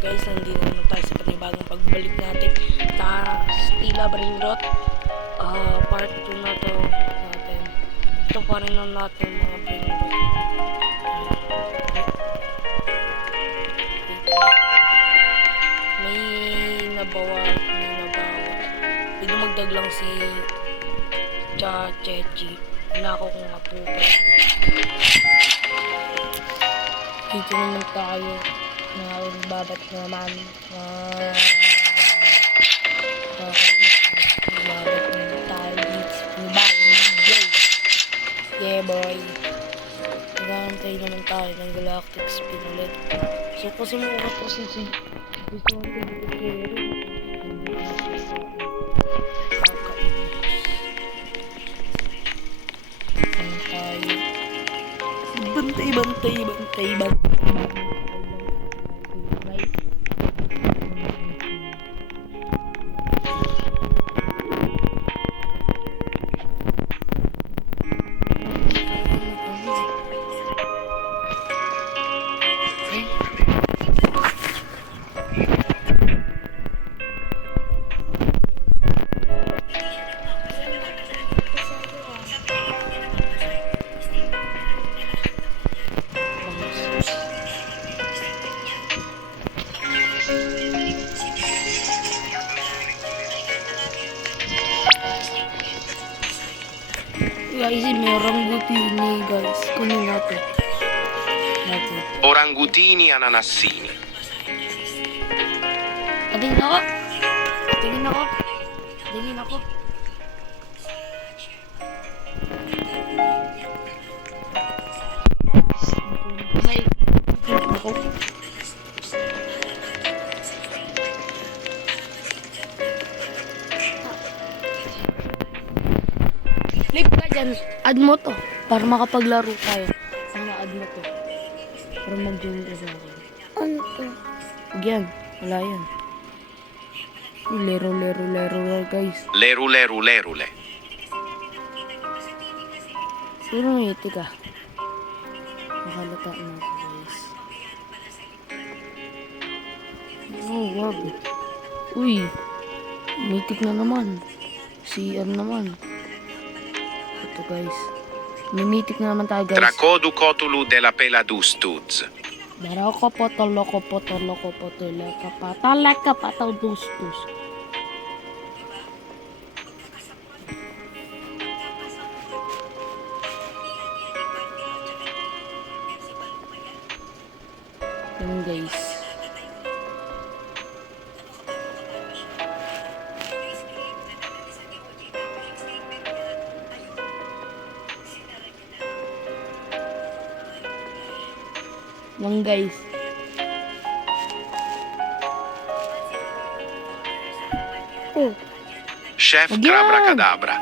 guys, nandito naman tayo sa panibagong pagbalik natin sa Stila Brainrot. Part 2 na to natin. Ito pa rin lang natin mga Brainrot. May nabawa. Pinumagdag lang si Chechi. Nako kung nga po ba. Dito naman tayo. Babat naman. Babat naman tayo dito. Yeah boy. Nagantay naman tayo ng Galactic Spin ulit. So kasi mukha po si gusto ko natin dito. Bantay. Guys, may orangutini guys. Kunin natin. Orangutini ananassini. Tingin ako. May ako. Flip ka dyan. Add mo to. Para makapaglaro tayo. Add mo to. Para mag-join ka sa akin. Ano to? Yan. Wala yan. Lero guys. Lerule. Pero may ito ka. Nakalata na ako guys. Oh, wag. Uy. Mitik na naman. CR naman. Ito guys. Mimitik na naman tayo guys. Tracodu cotulu della peladustuz. Darako potoloko. Dustus. Yan guys. Yan guys. Oh, Chef Again. Crabra-Cadabra.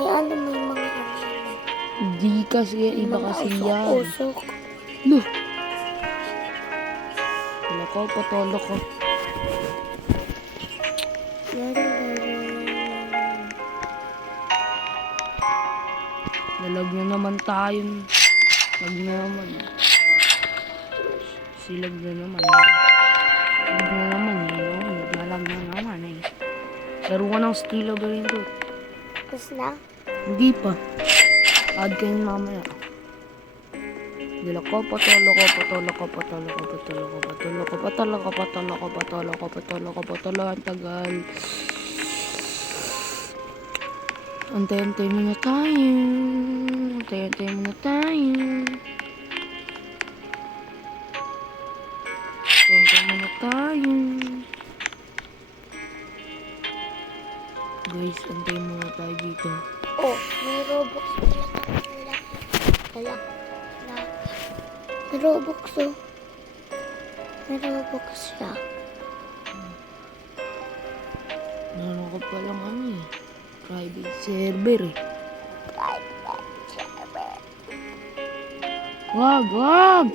may ano, may mga ano. Di kasi iba kasi yan. Usok. Loh. Patolo ko. Lalag na naman tayo. Lag na naman. Silag na naman. Lag na naman. Naglalag na naman eh. Laro ka ng Stila Brainrot. Tapos na? Hindi pa. Add kayo mamaya. Dila ko, patolo ang tagal. Antay muna tayo. Guys, antay muna tayo dito. Oh, may Robux nila. May Robux oh. May Robux siya. Meron ko palang ano eh. Private server eh. Wag!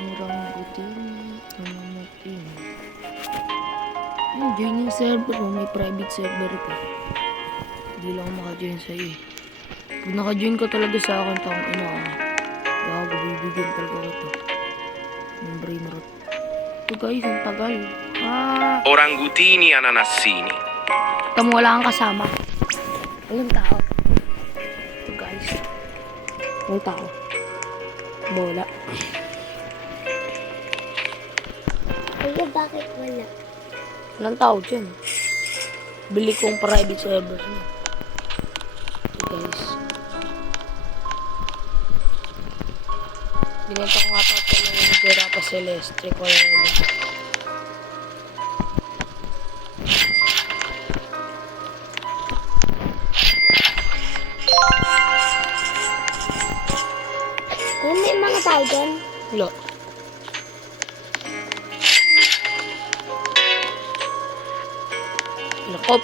Murang butin. Ano natin? Join yung server mo. May private server ko. Hindi lang maka-join sa'yo eh. Pag naka-join ka talaga sa akin, tang ina ka. Baka bibigyan talaga ito. to guys, ang tagal. Ah, Orangutini ananassini. tamo wala kang kasama. Walang tao. Ito guys. Walang tao. Bola. Kuya, bakit wala? Walang tao dyan. Bili kong private server. Ito guys. Binenta ko nga pa pala yung Gerapa Celeste ko yun. Kuya, may mga tao dyan. Wala. Lako,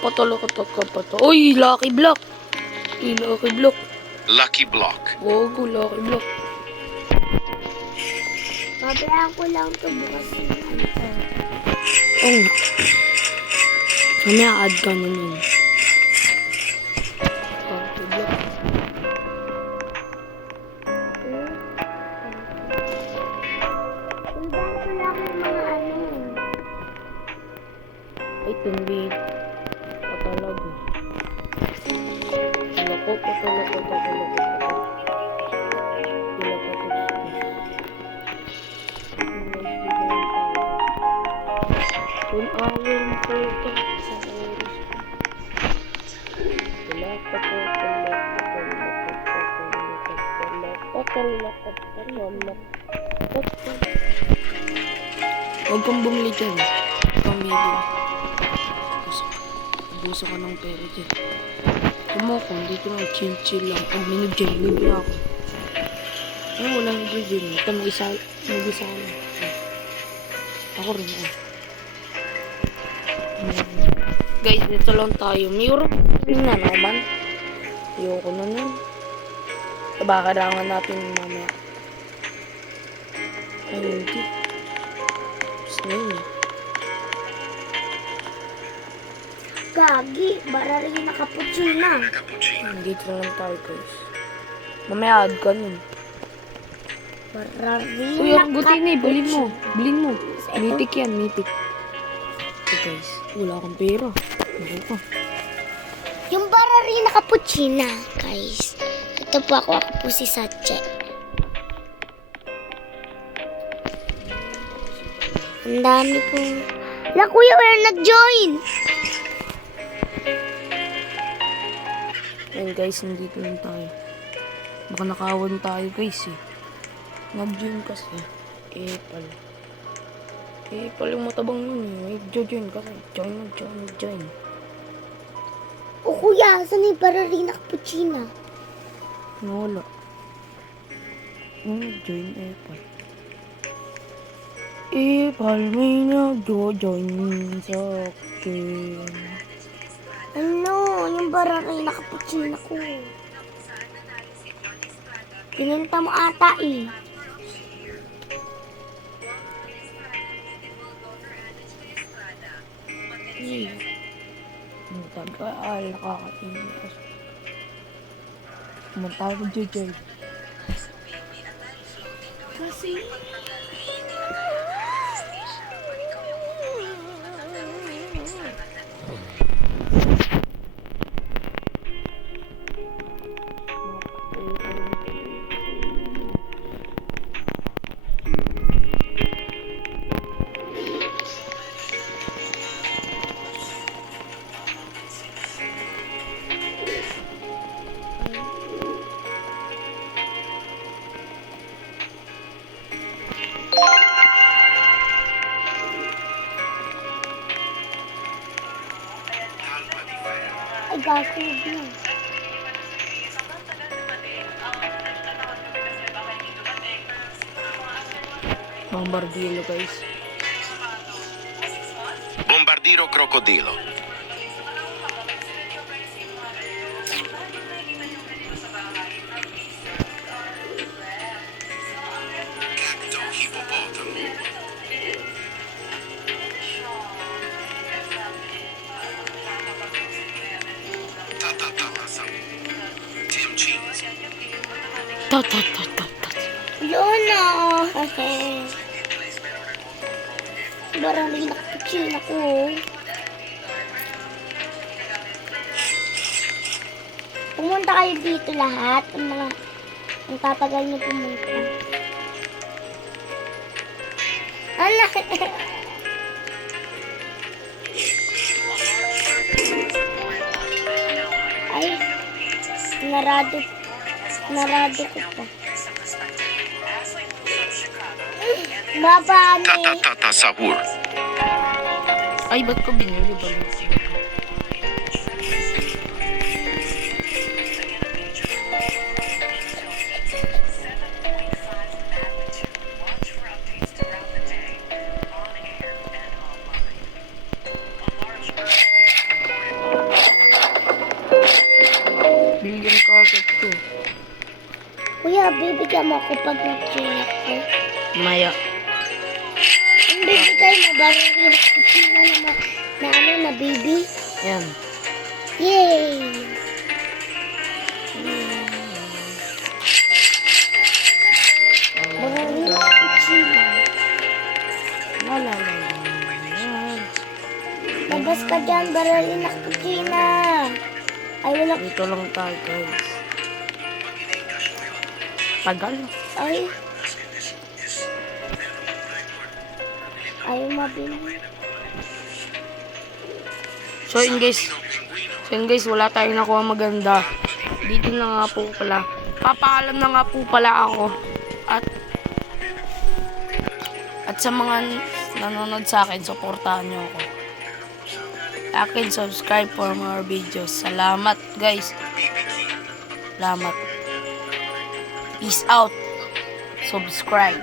uy, Lucky Block. Uy, Lucky Block. Lucky block. Gogo, Lucky Block. Babayaan ko lang ito bukas yung ano ko. Oh. Mamaya add ka na nun. Lucky Block. Kuya, bakit wala akong mga ano? Ay, tumbi. Patalaga. Lako, patalaga. Kung awin ko ito sa oras ko. Huwag kang bumili dyan. Pamili. Abuso ka ng pera dyan. Tama ko, dito na chill lang. Pag minag-gel, libre ako. Ano, walang gel. Ito, mag-isa lang. Ako rin, Guys, dito lang tayo. Mayroon na naman. Ayoko na nun. Baka kailangan natin mamaya. Ay, hindi. Tapos na yun eh. Gagi, bararin na cappuccino. Dito lang tayo guys. Mamaya add ka nun. Bararin Uy, na ang buti na eh. Bilhin mo. Bilhin mo. Ito? Mitik yan, mitik. So guys, wala akong pera. Ano pa? Yung bararin na cappuccino, guys. Ito po ako po si Sache. Ang dami pong... Wala, kuya, wala nag-join. Ayun guys, nandito lang tayo. Baka nakawan tayo guys eh. Nag-join kasi. Epal. Epal yung matabang yun eh. Join kasi. Join. O kuya, saan yung bararin na cappuccino? Wala. Join Epal. Epal may nag-join sa akin. Ano, yung bararin na cappuccino ko. Pinunta mo ata eh. Ang tagal, nakakainis. Pumunta ako dyan. Kasi... Ay, gago yun. Bombardilo guys. Bombardiro crocodilo. Cacto hippopotamo. Tatatawasa. Tim cheese. Ta. Luna. Bararin na cappuccino ko. Pumunta kayo dito lahat. Ang mga ang tatagal niyo pumunta. Ala. Ay. Narado ko pa. Baba ni. Ta sahur. Ay, ba't ko binili ba? Billion ka agad ko. Kuya, bibigyan mo ako pag nag-chill ko. Maya. Ang bibigay mo, bararin na cappuccino na ano na baby. Yan. Yay! Bararin na cappuccino. La la la la. Labas ka dyan, bararin na cappuccino. Ay, wala. Dito lang tayo, guys. Tagal. Ay. Ayaw mabili. So yun guys, wala tayong nakuha maganda. Dito na nga po pala. Papaalam na nga po pala ako. At sa mga nanonood sa akin, supportahan nyo ako. Akin, subscribe for more videos. Salamat guys. Salamat. Peace out. Subscribe.